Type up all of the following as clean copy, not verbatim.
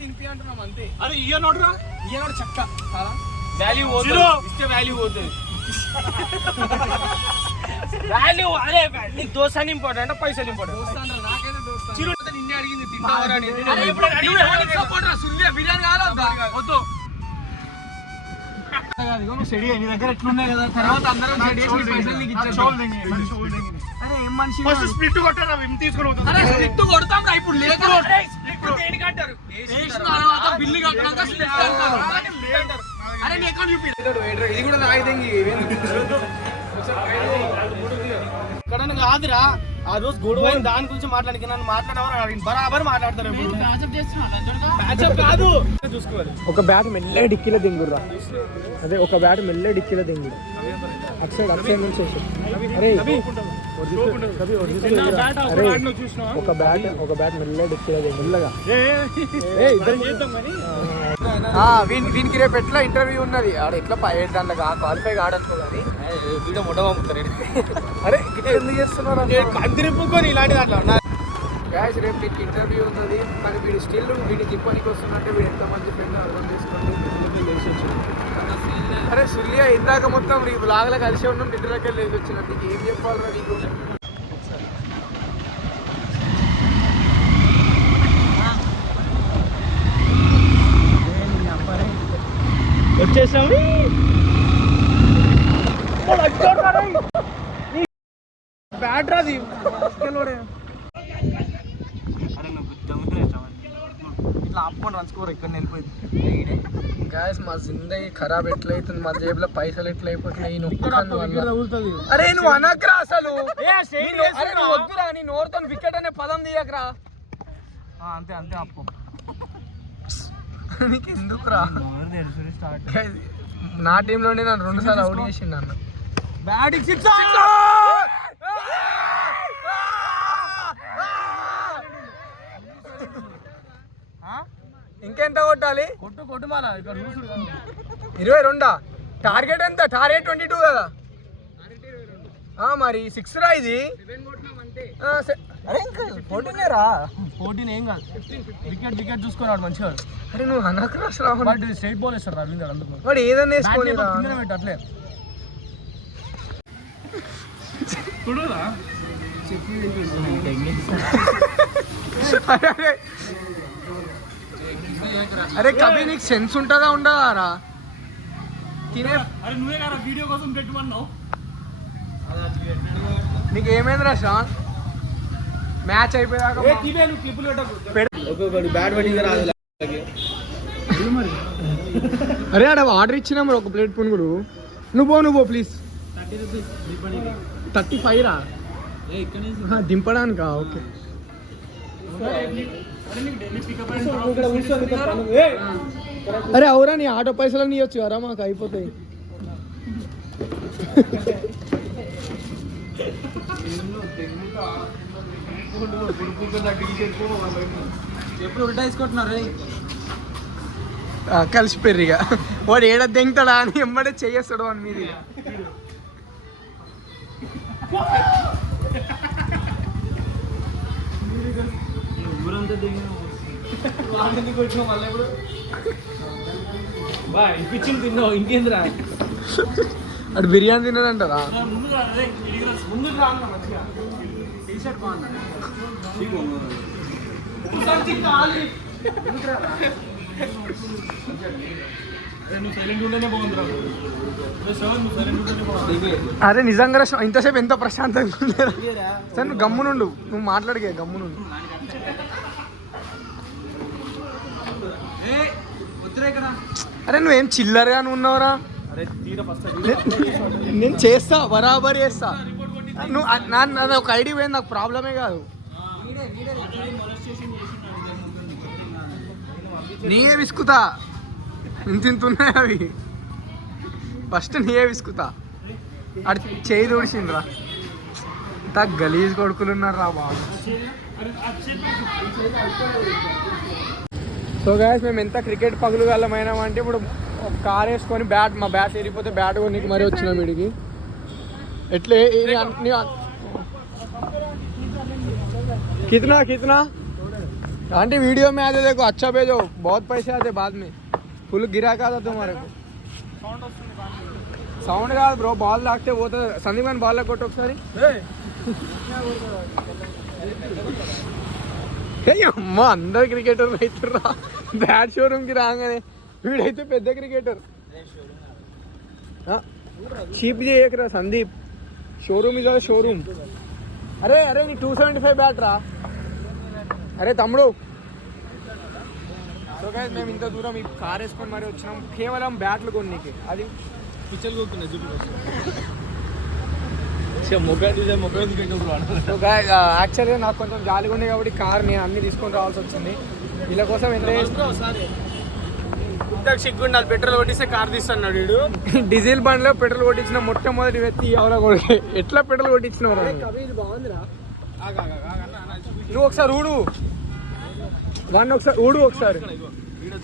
తినిపి అంటున్నాం అంతే. అరే ఇయ్య నోడురా, ఇయ్య నోడు చక్క వాల్యూ పోతుంది, ఇస్తే వాల్యూ పోతుంది. వాల్యూ అదే నీకు దోస్తాను ఇంపార్టెంట్, పైసలు ఇంపార్టెంట్. నాకైతే దోస్తా చిరు నిన్నే అడిగింది తింటావని. బిర్యానీ కావాలా వద్దు. నీ దగ్గర ఎట్లున్నాయి కదా, తర్వాత అందరం ఫస్ట్ స్ప్లిట్ కొట్టారా తీసుకుని స్ప్లిట్ కొడతాం ఇప్పుడు లేదు. దేనికంటారు బిల్లు కట్టినాక అరే నీ అకౌంట్ చూపి. ఇది కూడా నాకైతే ఇక్కడ కాదురా, ఆ రోజు గొడవ దాని గురించి మాట్లాడికి నన్ను మాట్లాడేవారు బరాబర్ మాట్లాడతారు. కాదు చూసుకోవాలి. ఒక బ్యాట్ మెల్లె డిక్కీలో దింగుర్రా, అదే ఒక బ్యాట్ మెల్లె డిక్కీలో దింగురు. అటు సైడ్ నుంచి అరే ఒక బ్యాట్ మెల్లె డిక్కీలో దింగుల్లగా. వీనికి రేపు ఎట్లా ఇంటర్వ్యూ ఉన్నది, ఆడ ఎట్లా దాంట్లో క్వాలిఫై కావడానికి. కానీ మొట్ట పంపుతారు. అరే ఎందుకు చేస్తున్నారు కందిరిపుకొని ఇలాంటి దాంట్లో గ్యాస్. రేపు వీటికి ఇంటర్వ్యూ ఉన్నది, కానీ వీడు స్టిల్ వీడికి ఇప్పటికి వస్తున్నట్టే. వీడు ఎంతమంది ఫ్రెండ్ అర్థం చేసుకోండి. అరే సుల్లియా ఇందాక మొత్తం నీ బ్లాగ్లో కలిసి ఉన్నాం, నిద్రకి లేచి వచ్చినట్టు ఏం చెప్పాలరా నీకు. వచ్చేసాము. బ్యాట్ రాది ఇట్లా ఆపుకొని రంచుకోరు, ఇక్కడ వెళ్ళిపోయింది. గ్యాస్ మా జిందగీ ఖరాబ్ ఎట్లయితుంది, మా జేబులో పైసలు ఎట్లయిపోతున్నాయి. అరే నువ్వు అనకరా అసలు, వద్దురా నీ నోరుతో వికెట్ అనే పదం తీయకరా. అంతే అంతే ఆపు. నీకు ఎందుకురా, నా టీంలోనే నన్ను 2 సార్లు అవుట్ చేసిండు అన్న. Batting six. ఇంకెంత కొట్టాలి? కొట్టు మాల 22. టార్గెట్ ఎంత? టార్గెట్ 22 కదా. మరి 6 రా ఇది. అరే ఇంకా 14 రా. 14 ఏం కాదు, వికెట్ చూసుకున్నాడు మంచిగా. అరే నువ్వు అనకరా అసలు. స్ట్రైట్ బాల్ వేస్తాడు రవీంద్ర, అందుకు వాడు ఏదన్నా వేసుకొని పెట్టు అట్లే. అరే కవి నీకు సెన్స్ ఉంటుందా ఉండదా రా? తినే నువ్వే కదా వీడియో కోసం పెట్టుకున్నావు. నీకు ఏమైందిరా షాన్? మ్యాచ్ అయిపోయాక బ్యాట్ పట్టింది రాదు. అరే ఆడ ఆర్డర్ ఇచ్చినా మరి ఒక ప్లేట్ పునుగుడు. నువ్వు పో ప్లీజ్. 35 రా దింపడానికా? ఓకే. అరే అవురా, నీ ఆటో పైసలు నీ వచ్చు కదా, మాకు అయిపోతాయి. ఎప్పుడు ఉల్టా వేసుకుంటున్నారు కలిసిపోయిగా. వాడు ఏడ దెంగుతాడా అని ఎమ్మడే చెయ్యేస్తాడు అని మీది. ఊరంతా మళ్ళీ ఎప్పుడు ఇప్పించింది తిన్నావు ఇంకేంద్రా. అటు బిర్యానీ తిన్నాడంటారా? ముందు మంచిగా టీషర్ట్ బాగున్నా. అరే నిజంగా ఇంతసేపు ఎంత ప్రశాంతంగా ఉండేరా సార్. నువ్వు గమ్మునుండు, నువ్వు మాట్లాడికే గమ్మునుండు. అరే నువ్వేం చిల్లరగా నువ్వు ఉన్నావురా. నేను చేస్తా, బరాబర్ చేస్తా. నువ్వు నాది ఒక ఐడి పోయింది, నాకు ప్రాబ్లమే కాదు. నీయే విసుకుతా, ఇంత ఉన్నాయి అవి. ఫస్ట్ నీయే విసుకుతా. అటు చేయి తోడిసిండ్రా. ఇంత గలీజ్ కొడుకులు ఉన్నారు రా బాబు. సో గాయస్ మేము ఎంత క్రికెట్ పగులుగలమైనామంటే ఇప్పుడు కార్ వేసుకొని మా బ్యాట్ ఎరిగిపోతే బ్యాట్ కొనికి మరీ వచ్చినాం వీడికి. ఎట్లే కితనా आंटी वीडियो में आते देखो अच्छा भेजो बहुत पैसे आते बाद में फुल गिरा का था तुम्हारे को సౌండ్ కాదు బ్రో బాల్ తాకితే పోతుంది సందీప్ అని బాల్ కొట్టు ఒకసారి అమ్మ అందరు క్రికెటర్లు అవుతుర్రా బ్యాట్ షోరూమ్కి రాగానే వీడైతే పెద్ద క్రికెటర్ చీప్ చేయకరా సందీప్ షోరూమ్ ఇది షోరూమ్ అరే అరే నీ 275 బ్యాట్ రా అరే తమ్ముడు సో గైస్ మేము ఇంత దూరం ఈ కార్ వేసుకొని మరి వచ్చినాం కేవలం బ్యాట్లు కొన్నికి అది పిచ్చలు కొడుతున్నాయి యాక్చువల్గా నాకు కొంచెం జాలిగా ఉండే కాబట్టి కార్ నేను అన్ని తీసుకొని రావాల్సి వచ్చింది వీళ్ళ కోసం ఎంత సిగ్గుండాలి పెట్రోల్ కొట్టిస్తే కార్ తీస్తున్నాడు వీడు డీజిల్ బండ్లో పెట్రోల్ కొట్టించిన మొట్టమొదటి వ్యక్తి ఎవరో కూడా ఎట్లా పెట్రోల్ కొట్టించినావు బాగుందిరా నువ్వు ఒకసారి ఊడు వాడిని ఒకసారి ఊడు ఒకసారి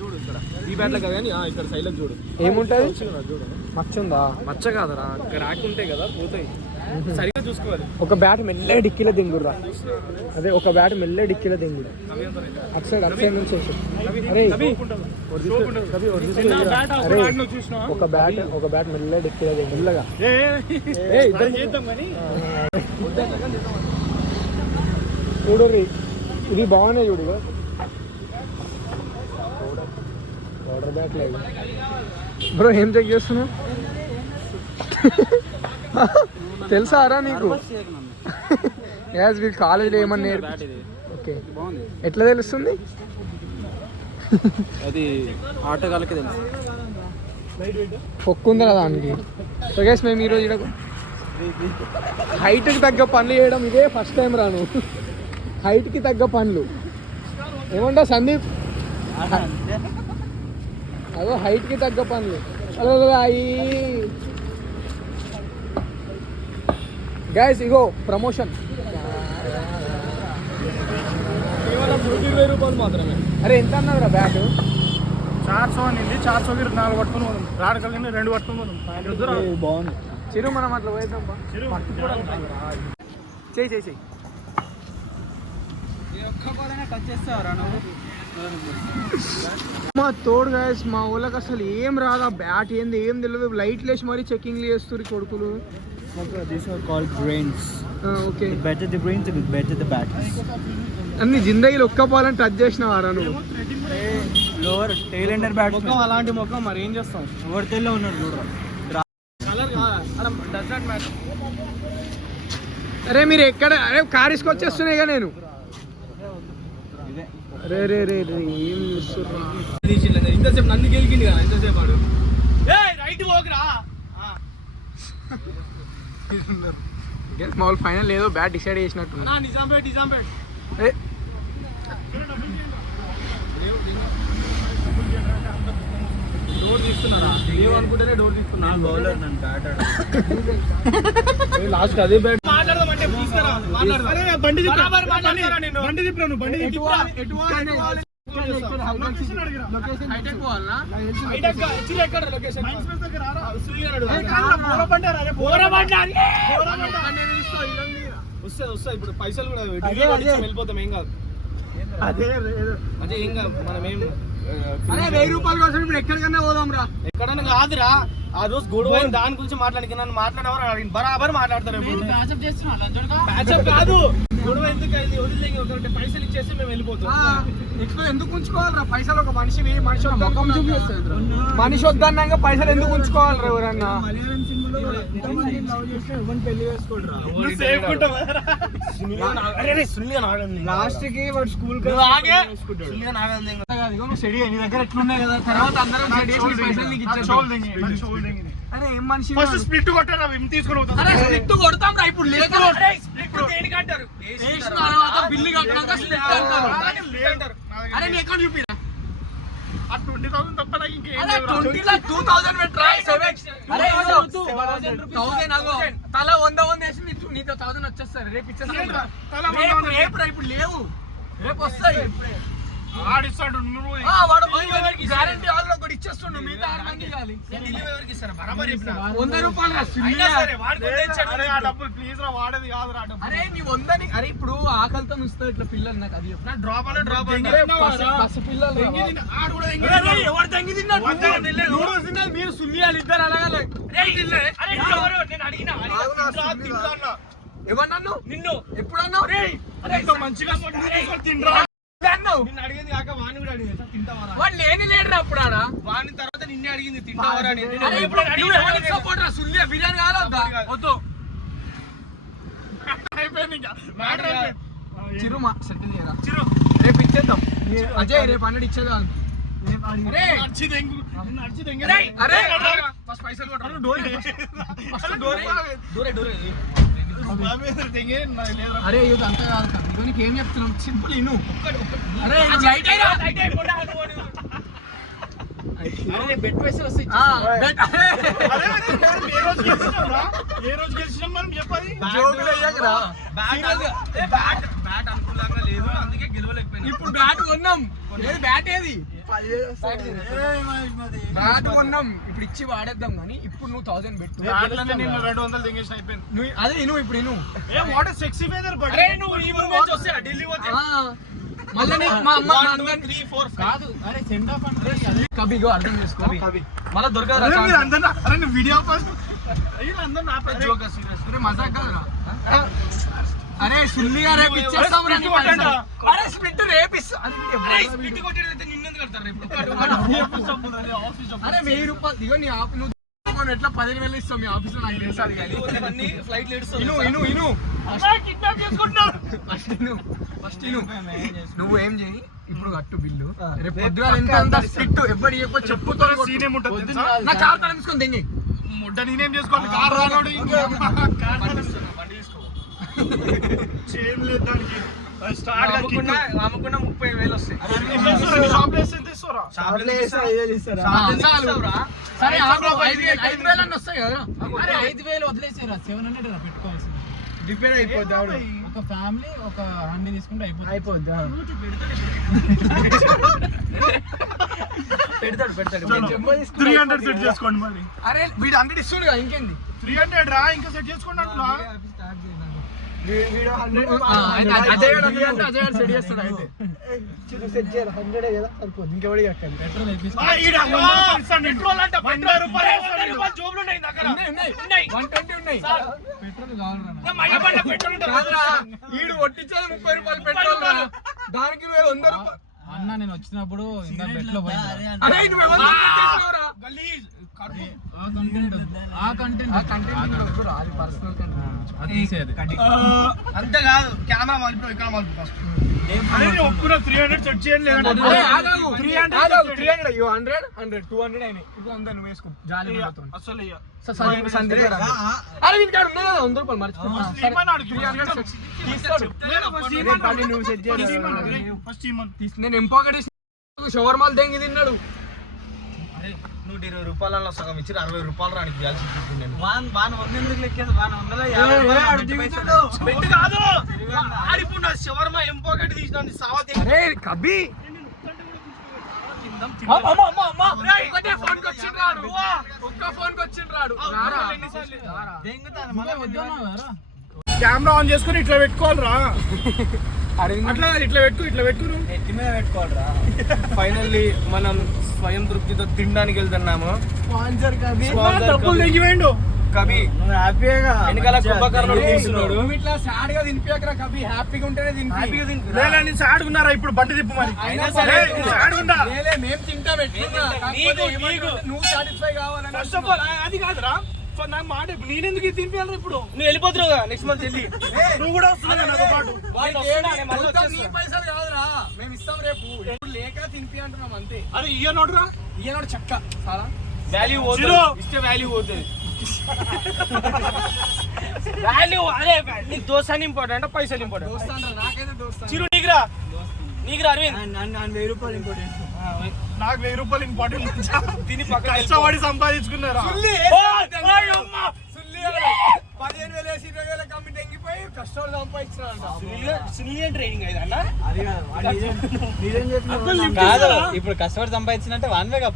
చూడు ఇక్కడ ఈ బ్యాట్లో కదా కానీ ఇక్కడ సైలెన్స్ చూడు ఏముంటుంది చూడు మచ్చ ఉందా మచ్చ కాదరా క్రాక్ ఉంటాయి కదా పోతాయి సరిగ్గా చూసుకోవాలి ఒక బ్యాట్ మెల్లె డిక్కీలో దింగుర్రా అదే ఒక బ్యాట్ మెల్లె డిక్కీలో దింగుడు అటు సైడ్ నుంచి వేసి అరే ఒక బ్యాట్ మెల్లె డిక్కీలో దింగుల్లగా చూడు ఇది బాగున్నాయి చూడు వాటర్ బ్యాట్ లేదు బ్రో ఏం చెక్ చేస్తున్నావు తెలుసా రా నీకు యాజ్ వీళ్ళు కాలేజీలో ఏమన్నా ఓకే ఎట్లా తెలుస్తుంది అది ఆటగాళ్ళకి తెలుసు పొక్కుందా దానికి సో గైస్ మేము ఈరోజు ఇక్కడ హైట్కి తగ్గ పనులు చేయడం ఇదే ఫస్ట్ టైం రాను హైట్కి తగ్గ పనులు ఏమంటా సందీప్ అదో హైట్కి తగ్గ పనులు అయ్యి గైస్ ఇగో ప్రమోషన్ కేవలం 20 రూపాయలు మాత్రమే అరే ఎంత అన్నారా బ్యాట్ 400 అనింది 400కి 4 పట్టుకుని పోదాం రాడు కలిగి 2 పట్టుకుని పోదాం బాగుంది చిరు మనం అట్లా పోయేద్దాం చెయ్యి టచ్ చేస్తావరా నువ్వు మా తోడు గైస్ మా ఊళ్ళకి అసలు ఏం రాదా బ్యాట్ ఏంది ఏం తెలియదు లైట్లు వేసి మరీ చెకింగ్లు చేస్తారు కొడుకులు These are called brains. Okay The better the brains, the better the batteries. అన్ని జిందగీలు ఒక్క పాలని టచ్ చేసినవారా నువ్వు లోవర్ టైల్ ఎండర్ బ్యాట్ మొక్కం అలాంటి మొక్కం మరి ఏం చేస్తాం ఎవరి తెల్లో ఉన్నాడు చూడరా కలర్ అలా డస్ నాట్ మ్యాటర్ అరే మీరు ఎక్కడ అరే కార్ తీసుకొచ్చేస్తున్నాయిగా నేను రే రే రే రే ఏం చూస్తుర్రా ఇంతసేపు నన్ను గెలికింది కదా ఇంతసేపు వాడు రైట్ పోకురా మామూలు ఫైనల్ ఏదో బ్యాట్ డిసైడ్ చేసినట్టు నిజాంపేట్ డోర్ తీస్తున్నారా ఏమనుకుంటేనే డోర్ తీస్తున్నా బౌలర్ నన్ను బ్యాట్ లాస్ట్ అదే బ్యాట్ మాట్లాడదామంటే తీసుకురా మాట్లాడదాం బండి తిప్పరా నువ్వు బండి తిప్పరా ఇప్పుడు పైసలు కూడా వెళ్ళిపోతాం ఏం కాదు అదే ఏం కాదు మనం ఏం 1000 రూపాయలు కోసం ఇప్పుడు ఎక్కడికన్నా పోదాం రా ఎక్కడన్నా కాదురా ఆ రోజు గొడవ దాని గురించి మాట్లాడి నన్ను మాట్లాడేవారు బరాబర్ మాట్లాడతారు ప్యాచప్ కాదు గొడవ ఎందుకు అయింది వదిలేంగి ఒకటి పైసలు ఇచ్చేసి మేము వెళ్ళిపోతాం ఎందుకు ఉంచుకోవాలరా పైసలు ఒక మనిషి మనిషి వద్దన్నాక పైసలు ఎందుకు ఉంచుకోవాలరా ఎవరన్నా లాస్ట్ కి వాడు స్కూల్ స్టడీ నీ దగ్గర ఎట్లున్నాయి కదా తర్వాత అందరం పైసలు నీకు ఇచ్చారు అరే ఏం మనిషి స్ప్లిట్ కొట్టారా తీసుకుని స్ప్లిట్ కొడతాం రా ఇప్పుడు లేదు దేనికంటారు బిల్లు కట్టినాక స్ప్లిట్ అంటారు అరే నీ అకౌంట్ చూపిరా ఆ 20,000 తప్ప నాకు ఇంకేం 20,000 పెట్టరా 1000 తల 100 వేసి నీతో 1000 వచ్చేస్తారు రేపు ఇచ్చేస్తారు రేపు ఇప్పుడు లేవు రేపు వస్తాయి ఆడిస్తాడు వాడు గ్యారంటీ వాళ్ళు ఒకటి ఇచ్చేస్తుండు మిగతా 6 మంది ఇవ్వాలి. నేను డెలివరీ ఎవరికి ఇస్తాను బరాబర్ చెప్పిన 100 రూపాయలు రా సుల్లి. అయినా సరే వాడు కొట్టేచ్చాడు. అరే ఆ డబ్బులు ప్లీజ్ రా వాడేది కాదు రా డబ్బులు. అరే నీ 100 అరే ఇప్పుడు ఆకలితో నుస్తావు ఇట్లా పిల్లలు నాకు అది చెప్పు. నా డ్రాప్ అన్న డ్రాప్ అన్న పసి పిల్లలు రా. ఆడు కూడా ఎవరు తంగి తిన్నాడు? నూడిల్స్ తిన్నాడు, మీరు సుల్లియాలు ఇద్దరు అలాగే. ఏమన్నాను నిన్ను ఎప్పుడన్నావు? మంచిగా అన్నావు నిన్ను అడిగింది కాక వాడిని కూడా అడిగింది తింటావా వాడు లేని లేడు అప్పుడు ఆడ. వాడిని తర్వాత నిన్నే అడిగింది తింటావా అని. అరే ఇప్పుడు నువ్వు ఎవరికి సపోర్ట్ రా? సుల్లియా బిర్యానీ కావాలా వద్దు. అయిపోయింది ఇంకా చిరు సెటిల్ చేయరా చిరు రేపు ఇచ్చేద్దాం. అజయ్ రేపు 100 ఇచ్చేదా? అరే ఫస్ట్ పైసలు కొట్టారు అరే ఇది అంతా కాదు కదా. ఇదో నీకు ఏం చెప్తున్నాం సింపుల్ ఇను. అరే బెట్ పైసలు వస్తాయి. ఏ రోజు గెలిచినాం మనం చెప్పాలి బ్యాట్ అనుకూలంగా లేదు అందుకే గెలవలేకపోయినా. ఇప్పుడు బ్యాట్ కొన్నాం. ఏది బ్యాట్ ఏది? బ్యాట్ కొన్నాం ఇప్పుడు ఇచ్చి వాడేద్దాం కానీ ఇప్పుడు నువ్వు 1000 పెట్టు. 200 దింగేసిన అయిపోయింది. నువ్వు అదే నువ్వు ఇప్పుడు ఇను. వాట్ సెక్సీ వెదర్ బట్ నువ్వు ఈ మూవ్ వస్తే ఢిల్లీ పోతే మళ్ళీ మా అమ్మ 1 2 3 4 కాదు అరే సెండ్ ఆఫ్ అంటే కబిగో అర్థం చేసుకో. మళ్ళీ దొరకదు అరే నువ్వు వీడియో ఫస్ట్ అందరూ నా పై జోక్ సీరియస్ మజాక్ కాదురా. అరే సుల్లిగా రేపు ఇచ్చేస్తాం. అరే స్ప్లిట్ రేపు ఇస్తా. స్ప్లిట్ కొట్టేదైతే నిన్నెందుకు కడతారు రేపు అరే 1000 రూపాయలు దిగో నీ ఆఫ్ నువ్వు ఎట్లా 10,000 ఇస్తావు మీ ఆఫీస్ లో నాకు తెలుసు అది కానీ అన్ని ఫ్లైట్ లేట్స్ ఫస్ట్ నువ్వు ఏం చేయి ఇప్పుడు కట్టు బిల్లు. రేపు పొద్దుగా ఎంత స్ప్లిట్ ఎవ్వరు చెప్పుతో సీన్ ఏముంటుంది నా కార్ తల తీసుకొని తెంగి ముడ్డ నేనేం చేసుకోవాలి కార్ రానోడు చేయం లేదు దానికి అమ్ముకున్నా 30,000 వస్తాయి. సరే 5,000 అన్న వస్తాయి కదా. అరే 5,000 వదిలేసారా 700 రా పెట్టుకోవాల్సింది. డిపెండ్ అయిపోద్ది ఒక ఫ్యామిలీ ఒక హండి తీసుకుంటే అయిపోద్ది. పెడతాడు 300 సెట్ చేసుకోండి మరి. అరే వీడు 100 ఇస్తుండు కదా ఇంకేంది 300 రా ఇంకా సెట్ చేసుకోండి అంటున్నా. ఇంకెవడి పెట్రోల్ అయిపోయింది. పెట్రోల్ కావాలరా. ఈడు కొట్టించేది 30 రూపాయలు పెట్రోల్ దానికి 100 రూపాయలు. అన్న నేను వచ్చినప్పుడు ఇంకా బెట్లో పోయింది. అరే నువ్వు ఎవరు ఆ కంటెంట్ అది పర్సనల్ అది తీసేది. అంతే కాదు కెమెరా మలిపి ఇక్కడ మలిపి ఫస్ట్ ఒప్పున 300 సెట్ చేయండి లేదంటే 300 100 200 అయినాయి. ఇప్పుడు 100 నువ్వు వేసుకో జాలి అసలు అరే వీటి కాడ ఉన్నాయి కదా 100 రూపాయలు మర్చిపో. నువ్వు సెట్ చేయాలి. నేను ఎంపాకెట్ షవర్మాలు దెంగి తిన్నాడు. నువ్వు 20 రూపాయలలో సగం ఇచ్చి 60 రూపాయలు రానికి ఇవ్వాల్సి షవర్మా ఎంపాకెట్ తీసిన కబీ కెమెరా ఆన్ చేసుకుని ఇట్లా పెట్టుకోవాలరా. అట్లా ఇట్లా పెట్టుకుని ఎట్టి మీద పెట్టుకోవాలరా. ఫైనల్లీ మనం స్వయం తృప్తితో తినడానికి వెళ్తున్నాము. డబ్బులు తెగిపోయిండు కవి హ్యాపీగా వెనకాల కుంభకర్ణుడు కూర్చున్నాడు. ఇట్లా సాడ్ గా తినిపించకరా కబీ. హ్యాపీగా ఉంటేనే తినిపి. నేను సాడుకున్నారా ఇప్పుడు బండి తిప్పు మరి సాడుకుంటా మేము తింటాం నువ్వు సాటిస్ఫై కావాలని. ఫస్ట్ ఆఫ్ ఆల్ అది కాదురా నాకు మాట నేనెందుకు తినిపించాలి ఇప్పుడు నువ్వు వెళ్ళిపోతున్నావు నెక్స్ట్ మంత్ వెళ్ళి నువ్వు కూడా వస్తున్నావు నాతో పాటు. నీ పైసలు కాదురా మేము ఇస్తాం రేపు లేక తినిపి అంటున్నాం అంతే. అరే ఇయ్యనోడురా ఈయనోడు చక్క చాలా వాల్యూ ఇస్తే వాల్యూ పోతుంది. వాల్యూ అదే నీకు దోస్తాను ఇంపార్టెంట్ పైసలు ఇంపార్టెంట్. నాకైతే దోస్తా చిరు నీకురా అరవింద్ 1000 రూపాయలు ఇంపార్టెంట్. నాకు 1000 రూపాయలు ఇంపార్టెంట్. తిని పక్కన కష్టపడి సంపాదించుకున్నారా 15,000 వేసి 20,000 కమ్మి తెంగిపోయి కష్టాలు సంపాదించిన ట్రైనింగ్ అయిందన్నా కాదు ఇప్పుడు కష్టపడి సంపాదించినట్టే వాన్వేగా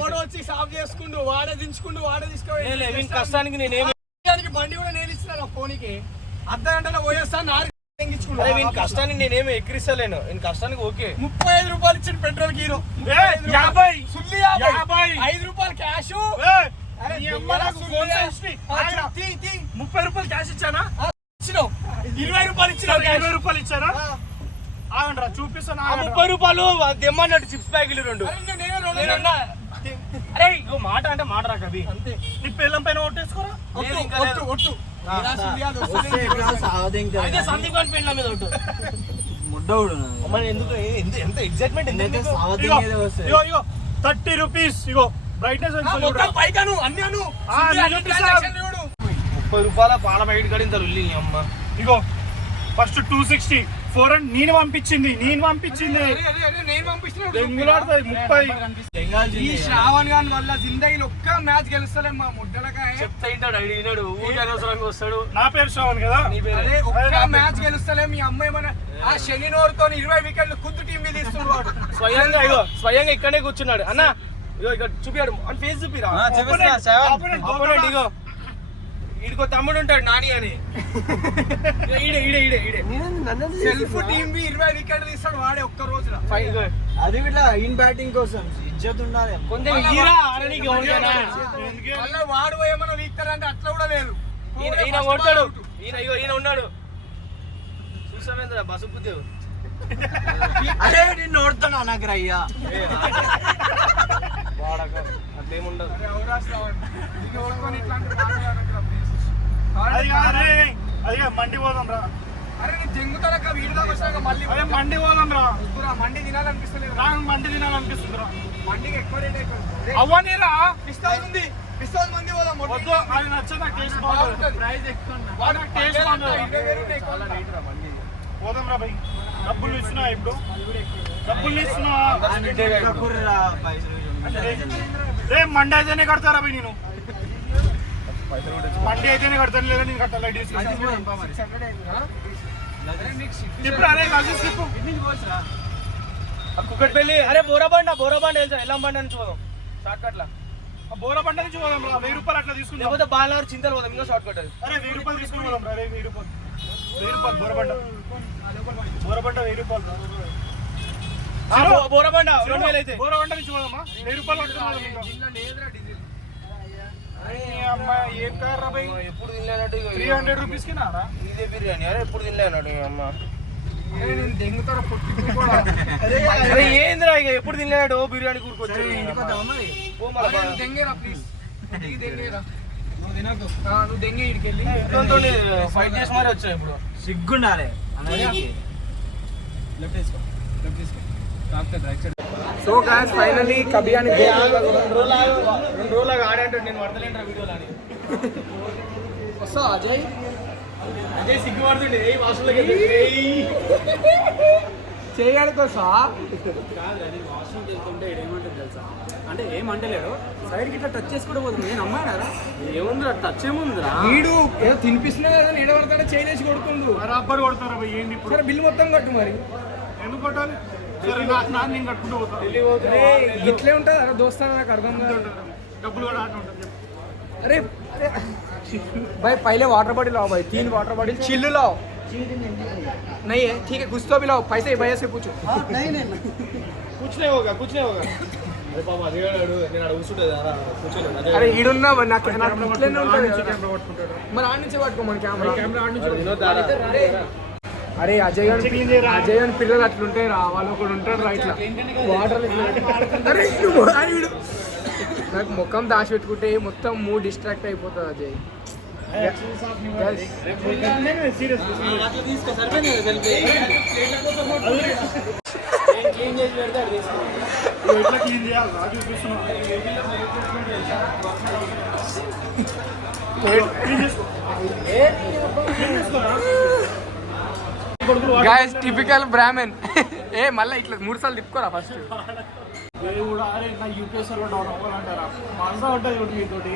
వాడు వచ్చి సాఫ్ చేసుకుంటూ వాడే దించుకుంటూ వాడే తీసుకోవాలి కష్టానికి నేనేమి బండి కూడా నేను ఇస్తున్నాను ఫోన్కి అర్ధ గంటలో పోయేస్తాను కష్టానికి నేనేమి ఎక్కిరిస్తలేను నేను కష్టానికి ఓకే 35 రూపాయలు ఇచ్చిన పెట్రోల్ హీరో 50 సుల్లి 5 రూపాయలు క్యాష్ 30 రూపాయలు క్యాష్ ఇచ్చానా 20 రూపాయలు ఇచ్చిన 20 రూపాయలు ఇచ్చారా ఆగండ్రా చూపిస్తాను 30 రూపాయలు తెమ్మన్నట్టు చిప్స్ ప్యాకెట్లు 2 అరే ఇంకో మాట అంటే మాట రాక అవి అంతే నీ పిల్లం పైన ఒట్టేసుకోరా సందీప్ గారి పెళ్ళ మీద ఒట్టు ముడ్డవుడు ఎందుకు ఎంత ఎగ్జైట్మెంట్ 30 రూపీస్ ఇగో బ్రైట్నెస్ 30 రూపాయల పాల ప్యాకెట్ కడి ఇంత రుల్లి అమ్మ ఇగో ఫస్ట్ 260 400 నేను పంపించింది బెంగుళూరు 30 ఈ శ్రావణ్ గాని వల్ల జిందగీలో ఒక్క మ్యాచ్ గెలుస్తలేం మా ముడ్డలకాయ చెప్తా విన్నాడు ఊరికి అనవసరంగా వస్తాడు నా పేరు శ్రావణ్ కదా అదే ఒక్క మ్యాచ్ గెలుస్తలేం మీ అమ్మాయి మన ఆ శని నోరుతో 20 వికెట్లు కుద్దు టీం మీద ఇస్తున్నాడు స్వయంగా ఇక్కడే కూర్చున్నాడు అన్న ఇగో ఇక్కడ చూపియాడు అని ఫేస్ చూపిరా ఇగో ఇడికో తమ్ముడు ఉంటాడు నాని అని సెల్ఫ్ టీం 20 వికెట్లు తీస్తాడు వాడే ఒక్క రోజున అది ఇట్లా ఇన్ బ్యాటింగ్ కోసం ఇజ్జత్ ఉండాలి కొంచెం వాడు ఏమన్నా వీక్తారంటే అట్లా కూడా లేదు ఈయన కొడతాడు ఈయన ఉన్నాడు చూసామేంద్ర బస్సు కుద్దేవు అరే నిన్ను ఓడుతున్నా నాకు అయ్యా అట్లేముండదు మండి పోదాం రా అరే నీ జంగుతారక్క వీడి దాకా వచ్చాక మళ్ళీ మండి పోదాం రా మండి తినాలనిపిస్తలేదు నాకు మండి తినాలనిపిస్తుంది రా మండికి ఎక్కువ రేట్ ఎక్కువ అవ్వనిరా పిస్తాల్ ఉంది పిస్తాల్ మంది పోదాం వద్దు అది నచ్చదు నాకు టేస్ట్ బాగుంటుంది ప్రైస్ ఎక్కువ నాకు టేస్ట్ బాగుంటుంది పోదాం రా భయ్ డబ్బులు ఇస్తున్నా ఇప్పుడు డబ్బులు ఇస్తున్నా రే మండి అయితేనే కడతారా భయ్ నేను మండి అయితేనే కడతాను లేదా నేను కట్టాలి కుక్కట్పల్లి అరే బోరాబండ తెలుసా ఎల్లం బండి నుంచి పోదాం షార్ట్ కట్ లా బోరాబండ నుంచి పోదాం రా 1000 రూపాయలు అట్లా తీసుకుని లేకపోతే బాలనగర్ చింతలు పోదాం ఇంకా షార్ట్ కట్ అది అరే 1000 రూపాయలు తీసుకుని పోదాం రా 1000 రూపాయలు బోరాబండ 1000 రూపాయలు బోరాబండ 2000 అయితే బోరాబండ నుంచి పోదామా 1000 రూపాయలు ఏం కార్ రా భయ్ ఎప్పుడు తినలేనట్టు 300 రూపీస్ కి నారా ఇదే బిర్యానీ అరే ఎప్పుడు తినలేనట్టు అమ్మ దెంగుతారా ఏంద్రా ఇక ఎప్పుడు తినలేడు బిర్యానీ కూరుకొచ్చు దెంగేరా ప్లీజ్ దెంగేరా నువ్వు దెంగే ఇడికెళ్ళి ఫైట్ చేసి మరి వచ్చాయి ఇప్పుడు సిగ్గుండాలి సో గాయ్స్ ఫైనల్లీ కబియాని 2 రోజులు ఆడంటాడు నేను పడతలేంట్రా వీడియోలో అని వస్తా అజయ్ సిగ్గుపడుతుండే ఏ వాసులకి చేయగలుగుతా వాష్రూమ్కి వెళ్తుంటే ఏమంటుంది తెలుసా అంటే ఏమంటలేడు సైడ్కి ఇట్లా టచ్ చేసి కూడా పోతుంది నేను అమ్మాయినారా ఏముందిరా టచ్ ఏముందిరా వీడు ఏదో తినిపిస్తున్నా కదా నీడబడతాడే చేసి కొడుతుండు రబ్బర్ కొడతారా ఏంటి ఇప్పుడు సరే బిల్లు మొత్తం కట్టు మరి ఎందుకు కొట్టాలి సరే నాకు నేను కట్టుకుంటూ పోతాను ఇట్లే ఉంటుంది అరే దోస్తా నాకు అర్థం కాదు డబ్బులు కూడా ఆట ఉంటుంది अरे अरे भाई पहले वाटर बॉटल लाओ भाई 3 वाटर बॉटल चिल्लू लाओ नहीं है ठीक है कुछ तो भी लाओ पैसे भैया से पूछो नहीं कुछ नहीं होगा अरे बाबा నేను కూర్చుంటేదా కూర్చోలేదు అరే ఈడున్నా నాకు ఇట్లనే ఉంటుంది మరి ఆడ నుంచి పట్టుకోమని కెమెరా అరే అజయ్ అని పిల్లలు అట్లుంటాయి రా వాళ్ళు ఒకడు ఉంటాడు రా ఇట్లా వాటర్ అరే నాకు ముఖం దాచి పెట్టుకుంటే మొత్తం మూడ్ డిస్ట్రాక్ట్ అయిపోతుంది అజయ్ గాయ్స్ టిపికల్ బ్రాహ్మణ్ ఏ మళ్ళీ ఇట్లా 3 సార్లు తిప్పుకోరా ఫస్ట్ కూడా అరే నా యూపీఎస్ఆర్లో డౌన్ అవ్వాలంటారా మాసా ఉంటుంది ఒకటి మీతోటి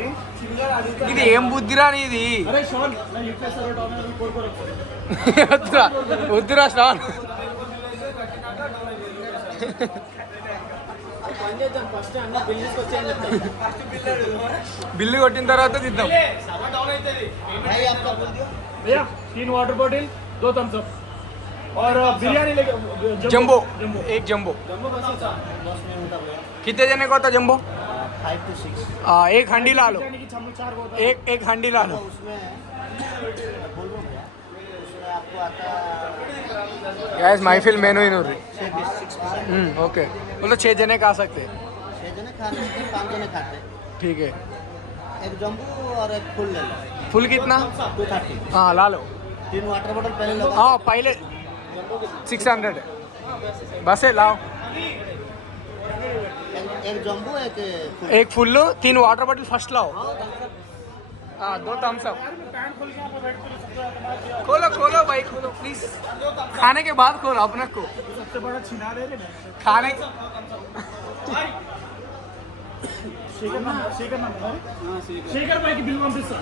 ఇది ఏం బుద్ధిరా ఇది అరే షోన్ నా యూపీఎస్ఆర్లో డౌన్ అవ్వాలని కోరుకోలేదు వద్దురా వద్దురా శ్రావణ్ బిల్లు కొట్టిన తర్వాత తిద్దాం भैया 3 वाटर बॉटल 2 थम्स अप और बिरयानी लेके जंबो एक जंबो कितने जने को होता जंबो 5 to 6 एक हांडी ला लो बिरयानी की चम्मच 4 को होता एक हांडी ला लो उसमें बोल रहा हूँ भैया उसमें आपको आता गैस महफिल मेनू ही नूरी 6 पीस ओके बोलो 6 जने का आ सकते हैं 6 जने खाने से 5 जने खाते हैं ठीक है एक जम्बू और एक फुल ले लो फुल कितना 230 हाँ ला लो 3 वाटर बॉटल पहले लो हाँ पहले 600 बस है लाओ एक जम्बू एक फुल एक फुल लो 3 वाटर बॉटल फर्स्ट लाओ हाँ 2 थम्स अप खोलो खोलो भाई खोलो प्लीज खाने के बाद खोलो अपना को सबसे बड़ा छिना दे रहे खाने शेखर भाई की बिल पंपिस्తా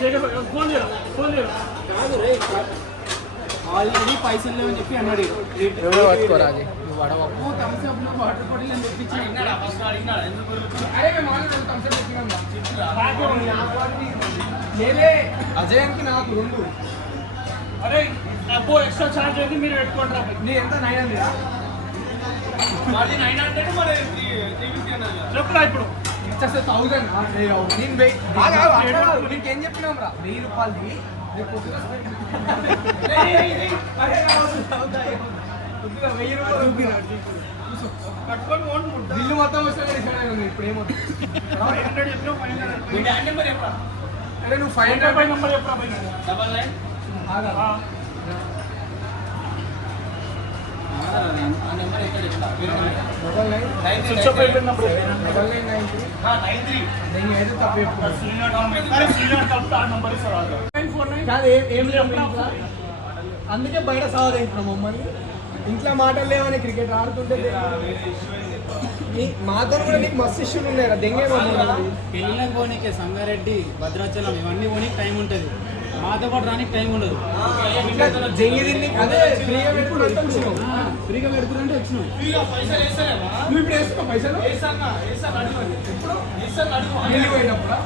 शेखर भाई ఫోన్ చేయరా ఆల్రెడీ పైసలు లేవని చెప్పి అన్నాడు ఎవరో పట్టుకోరా అది నువ్వు వడబాబు థమ్స్ అప్ లో వాటర్ బాటిల్ అని తెప్పించి అరే మేము ఆల్రెడీ థమ్స్ అప్ లేలే అజయన్కి నాకు రెండు అరే అబ్బో ఎక్స్ట్రా చార్జ్ అయితే మీరు పెట్టుకోండి రా నీ ఎంత 900 మరి 900 మరి చెప్పురా ఇప్పుడు ఇచ్చేస్తే 1000 నేను నీకేం చెప్పినాం రా 1000 రూపాయలది బిల్లు మొత్తం వస్తే ఇప్పుడు ఏమవుతుంది 500 చెప్పినా 500 నెంబర్ చెప్పరా అరే నువ్వు 500 నెంబర్ చెప్పరా 99 స్విచ్ ఆఫ్ అయిపోయిన నెంబర్ అందుకే బయట సావదేంటున్నాం మమ్మల్ని ఇంట్లో మాటలు లేవని క్రికెట్ ఆడుతుంటే మాతో కూడా నీకు మస్తు ఇష్యూలు ఉన్నాయి కదా దెంగే పెళ్ళిళ్ళకి పోనీకే సంగారెడ్డి భద్రాచలం ఇవన్నీ పోనీకి టైం ఉంటుంది మాతో పాటు రానికి టైం ఉండదు దెంగి తిని అదే ఫ్రీగా పెట్టుకుంటే ఫ్రీగా పెడుతుంటే వచ్చినాం నువ్వు ఇప్పుడు వేస్తున్నావు పైసలు నీళ్ళు పోయినప్పుడు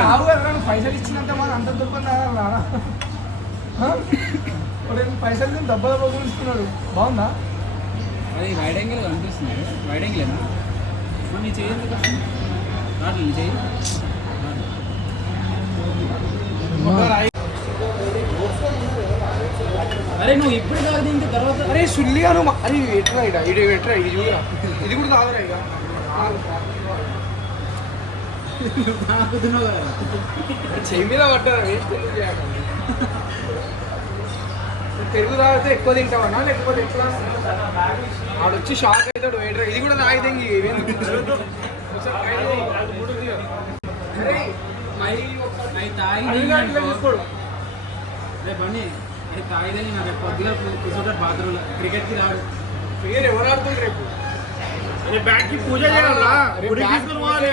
రావు కదా నువ్వు పైసలు ఇచ్చినంత మనం అంత దుఃఖం రారా పైసలు నేను దెబ్బ ఇస్తున్నాడు బాగుందా అది వైడ్ యాంగిల్ కనిపిస్తుంది వైడ్ యాంగిల్ నీ చేయండి రాట్లు నీ చేయి అరే నువ్వు ఇప్పుడు కాదు దీనికి తర్వాత అరే సుల్లిగా నువ్వు అరే ఎట్రా ఇడ ఇది ఎట్రా ఇది చూడరా ఇది కూడా కాదురా ఇక తాగుతున్నావు కదా చెయ్యి మీద పడ్డారా వేస్ట్ పెరుగు తాగితే ఎక్కువ తింటావన్నా లేకపోతే ఎట్లా ఆడొచ్చి షాక్ అవుతాడు వేయట్రా ఇది కూడా తాగితే తీసుకోడు రేపు అని అది తాగితే నాకు రేపు పొద్దుగా కూర్చుంటాడు బాత్రూంలో క్రికెట్కి రాడు పేరు ఎవరు ఆడుతుంది రేపు బ్యాట్ కి పూజ చేయాలా గుడికి తీసుకుని పోవాలి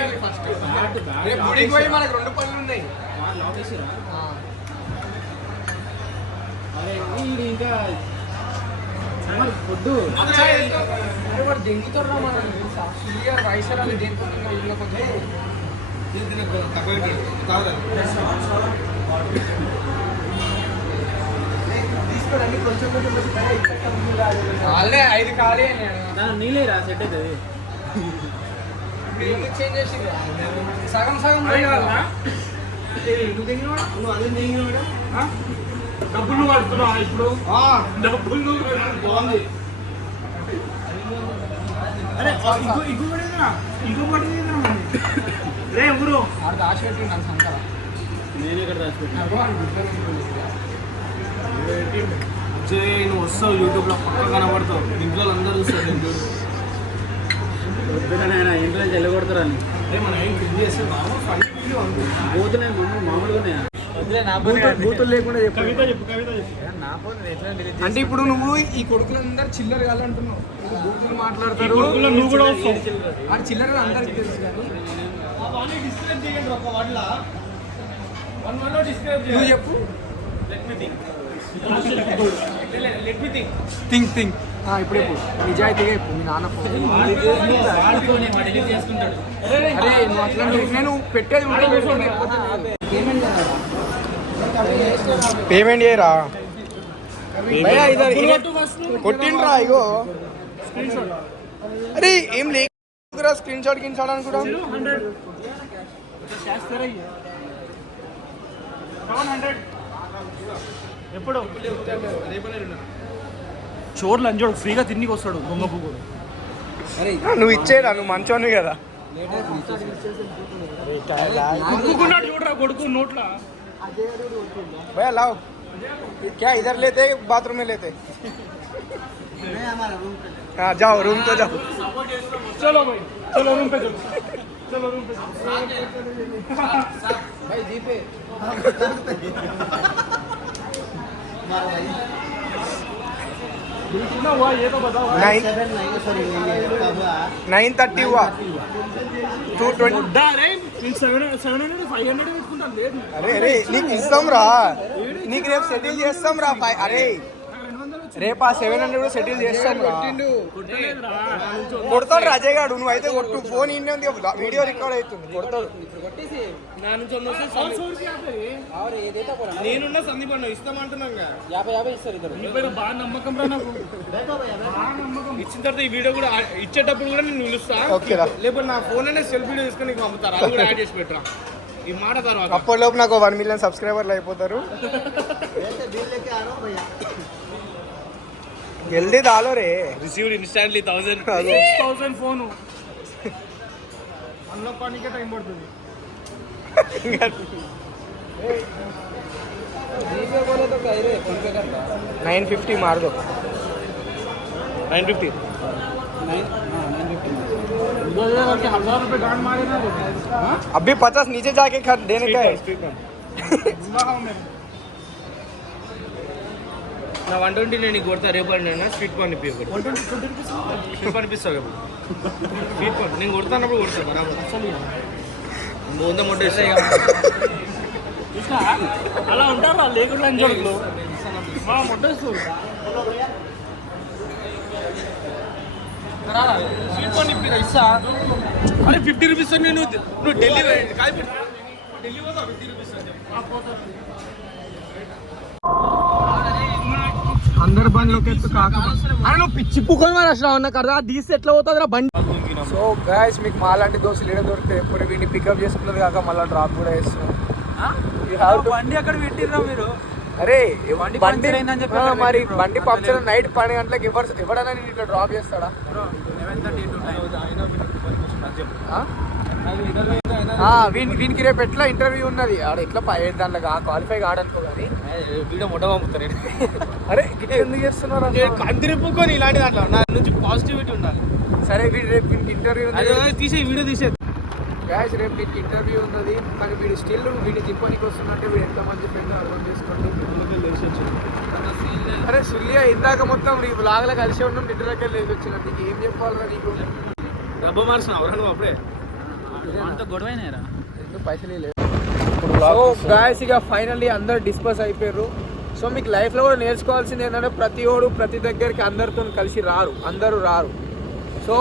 రేపు గుడికి పోయి మనకు 2 పనులు ఉన్నాయి లోకేసిరా అరే వీడు ఇంకా ఫుడ్ అరే వాడు దెంగుతాడు మనం తెలుసా సుల్లిగా రైసర్ అని దేంతో ఇళ్ళ కొంచెం తీసుకోండి కొంచెం కొంచెం వాళ్ళే 5 ఖాళీ నీళ్ళే రా సెట్ అవుతుంది చేంజ్ చేసి సగం సగం డబ్బులు కడుతున్నావా ఇప్పుడు డబ్బులు బాగుంది అరే ఇంకొకటి రే ఊరు ఆడ దాచిపెట్టి నాకు సంకర నేను ఇక్కడ దాచిపెట్టినా నువ్వు వస్తావు యూట్యూబ్లో పక్క కనబడతావు ఇంట్లో అందరూ చూస్తారు వద్దురా ఇంట్లో నుంచి వెళ్ళగొడతారని మనం ఏం క్రియేట్ చేస్తే బాగా ఫైవ్ వీడియో పోతున్నాయి మామూలుగా బూతులు లేకుండా చెప్పు. కవిత చెప్పు. అంటే ఇప్పుడు నువ్వు ఈ కొడుకులందరూ చిల్లర కాదంటున్నావు, బూతులు మాట్లాడతారు, నువ్వు కూడా వస్తావు. ఆ చిల్లర అందరికి తెలుసు కానీ నువ్వు చెప్పు. థింక్ ఇప్పుడు చెప్పు, నిజాయితీగా చెప్పు. మీ నాన్న ఫోన్ అరే నువ్వు అట్లా నేను పెట్టేది పేమెంట్ చేయరా కొట్టిండ్రా ఇగో. అరే ఏం లేకురా స్క్రీన్ షాట్ అనుకుంటా. ఎప్పుడు చోర్లు అంజోడు ఫ్రీగా తిన్నికి వస్తాడు దొంగ పువ్వుడు. నువ్వు ఇచ్చేరా, నువ్వు మంచోనివి కదా. చూడరా కొడుకు నోట్లా. भैया लाओ क्या इधर लेते बाथरूम में लेते? हाँ जाओ रूम तो जाओ. चलो भाई चलो रूम पे चलो रूम पे भाई जी पे 9:30 हुआ 220. అరే అరే నీకు ఇస్తాం రా, నీకు రేపు సెటిల్ చేస్తాం రా. అరే రేపు ఆ 700 కూడా సెటిల్ చేస్తాం రా. కొడతాడు రాజయ్య గారు, నువ్వు అయితే కొట్టు. ఫోన్ ఇన్నే ఉంది, వీడియో రికార్డ్ అవుతుంది. కొడతాడు. నేనున్న సందీప్ అన్న ఇస్తామంటున్నాం 50 ఇస్తారు ఇద్దరు. బాగా నమ్మకం రా నాకు. ఇచ్చిన తర్వాత ఈ వీడియో కూడా ఇచ్చేటప్పుడు కూడా నేను పిలుస్తా. ఓకేరా, లేకపోతే నా ఫోన్ అనే సెల్ఫ్ వీడియో తీసుకొని నీకు పంపుతారు, అది కూడా యాడ్ చేసి పెట్టరా ఈ మాట తర్వాత. అప్పటిలోపు నాకు 1 మిలియన్ సబ్స్క్రైబర్లు అయిపోతారు. జల్దీ దాలో రే. రిసీవ్డ్ ఇన్స్టాంట్లీ 1000 ఫోన్ అన్లాక్ కానికే టైం పడుతుంది. 950 मार दो. 950 1000 रुपये गांड मारे ना. अभी 50 नीचे जाके देने का है. నా 120 నేను కొడతా రేపు నేను స్వీట్ కార్న్ ఇప్పి స్వీట్ కార్న్ ఇప్పిస్తావు కదా. స్వీట్ కార్న్ నేను కొడతానప్పుడు కొడతా బరాబర్. అసలు 100 మొట్ట ఇస్తాయి అలా ఉంటారా లేకుండా అంజోళ్ళు మొట్ట ఇస్తావు. స్వీట్ కార్న్ ఇప్పి ఇస్తా. అరే 50 రూపీస్ నేను నువ్వు ఢిల్లీ ఢిల్లీ పోతావు 50 రూపీస్ అందరు బండ్లోకి ఎత్తు కాక. అరే నువ్వు పిచ్చి పుకొని మరి అసలు అన్న కదా తీస్తే ఎట్లా పోతుంది రా బండి. సో గాయస్ మీకు మాలాంటి దోస్తులు ఏదో దొరికితే ఎప్పుడు వీడిని పికప్ చేసుకున్నది కాక మళ్ళీ డ్రాప్ కూడా చేస్తున్నాం. బండి అక్కడ పెట్టిర్రా మీరు. అరే బండి బండి పంక్చర్ అయిందని చెప్పి మరి బండి పంక్చర్ నైట్ 12 గంటలకు ఎవడన్నా నేను ఇట్లా డ్రాప్ చేస్తాడా? వీనికి రేపు ఎట్లా ఇంటర్వ్యూ ఉన్నది, ఆడ ఎట్లా దాంట్లో క్వాలిఫై కాడనుకో కానీ వీడియో మొట్ట పంపుతారు. అరే గిట్ట ఎందుకు చేస్తున్నారు? కందిరిపుకొని ఇలాంటి దాంట్లో నా నుంచి పాజిటివిటీ ఉండాలి. సరే రేపు వీనికి ఇంటర్వ్యూ ఉంది, తీసే వీడియో తీసే గ్యాస్ రేపు వీనికి ఇంటర్వ్యూ ఉన్నది. కానీ వీడు స్టిల్ వీడిని తిప్పనికి వస్తున్నట్టే వీడు ఎంత మంచి ఫ్రెండ్ అర్థం చేసుకోండి. అరే సుల్లియా ఇందాక మొత్తం నీకు లాగలా కలిసి ఉన్నాం, నిద్రకే లేచి వచ్చినట్టు నీకు ఏం చెప్పాలరా? నీకు డబ్బు మార్చిన ఎవరన్నా అప్పుడే అంత గొడవైనారా? ఎందుకు పైసలు లేదు. సో గాయస్ ఇక ఫైనల్లీ అందరు డిస్పర్స్ అయిపోయారు. సో మీకు లైఫ్లో కూడా నేర్చుకోవాల్సింది ఏంటంటే ప్రతి దగ్గరికి అందరితో కలిసి అందరూ రారు. సో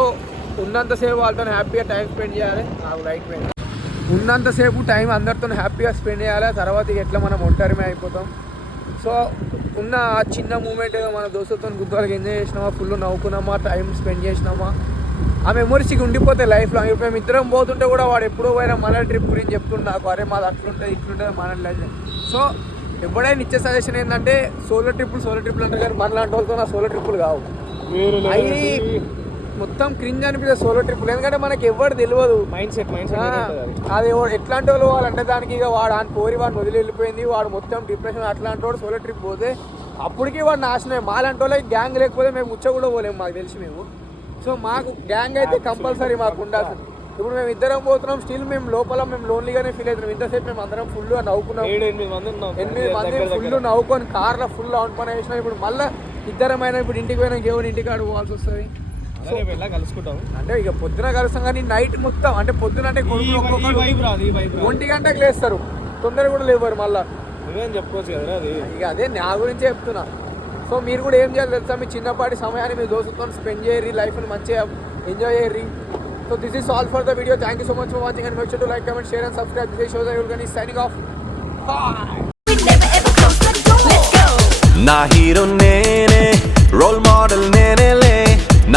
ఉన్నంతసేపు వాళ్ళతో హ్యాపీగా టైం స్పెండ్ చేయాలి. నాకు రైట్ పోయింది. ఉన్నంతసేపు టైం అందరితో హ్యాపీగా స్పెండ్ చేయాలి. తర్వాత ఇక ఎట్లా మనం ఒంటరిమే అయిపోతాం. సో ఉన్న ఆ చిన్న మూమెంట్ మన దోస్తులతో గుర్తులకు ఎంజాయ్ చేసినామా, ఫుల్ నవ్వుకున్నామా, టైం స్పెండ్ చేసినామా, ఆ మెమొరీస్కి ఉండిపోతే లైఫ్లో. ఇప్పుడు మేము ఇద్దరం పోతుంటే కూడా వాడు ఎప్పుడో పోయినా మన ట్రిప్ గురించి చెప్తుండే నాకు. అరే మాది అట్లుంటుంది ఇట్లుంటుంది మన లైఫ్. సో ఎప్పుడైనా ఇచ్చే సజెషన్ ఏంటంటే సోలో ట్రిప్పులు అంటారు కానీ మనలాంటి వాళ్ళతో నా సోలో ట్రిప్పులు కావు. అవి మొత్తం క్రింజ్ అనిపిస్తుంది సోలో ట్రిప్పులు. ఎందుకంటే మనకి ఎవరు తెలియదు మైండ్ సెట్ అది ఎట్లాంటి వాళ్ళు వాళ్ళంటే దానికి ఇక వాడు అని పోరి వాడిని వదిలి వెళ్ళిపోయింది, వాడు మొత్తం డిప్రెషన్. అట్లాంటి వాడు సోలో ట్రిప్ పోతే అప్పటికి వాడు నాశనమే. మాలాంటి వాళ్ళకి గ్యాంగ్ లేకపోతే మేము ముచ్చ కూడా పోలేము, మాకు తెలిసి మేము. సో మాకు గ్యాంగ్ అయితే కంపల్సరీ మాకు ఉండాల్సింది. ఇప్పుడు మేము ఇద్దరం పోతున్నాం స్టిల్ మేము లోపల మేము లోన్లీగానే ఫీల్ అవుతున్నాం. ఇంతసేపు మేము అందరం ఫుల్ నవ్వుకున్నాం, 8 మంది ఉన్నాం. 8 మంది ఫుల్ నవ్వుకొని కార్లో ఫుల్ ఆన్ పని వేసినాం. ఇప్పుడు మళ్ళీ ఇద్దరమైనా ఇప్పుడు ఇంటికి పోయినా దేవుని ఇంటికి ఆడు పోవాల్సి వస్తుంది. కలుసుకుంటాం అంటే ఇక పొద్దున కలుస్తాం కానీ నైట్ మొత్తం అంటే పొద్దున అంటే కొడుకులు 1 గంటకు లేస్తారు, తొందర కూడా లేవారు మళ్ళీ. నువ్వేం చెప్పుకోవచ్చు కదా అది. ఇక అదే నా గురించి చెప్తున్నా. సో మీరు కూడా ఏం చేయాలి తెలుసా, మీ చిన్నపాటి సమయాన్ని మీ దోస్తులతో స్పెండ్ చేయరు, లైఫ్ని మంచిగా ఎంజాయ్ చేయరు. So this is all for the video. Thank you so much for watching and make sure to like, comment, share and subscribe. This is షోజా యుల్గని సైనింగ్ ఆఫ్. నా హీరో నేనే, రోల్ మోడల్ నేనే.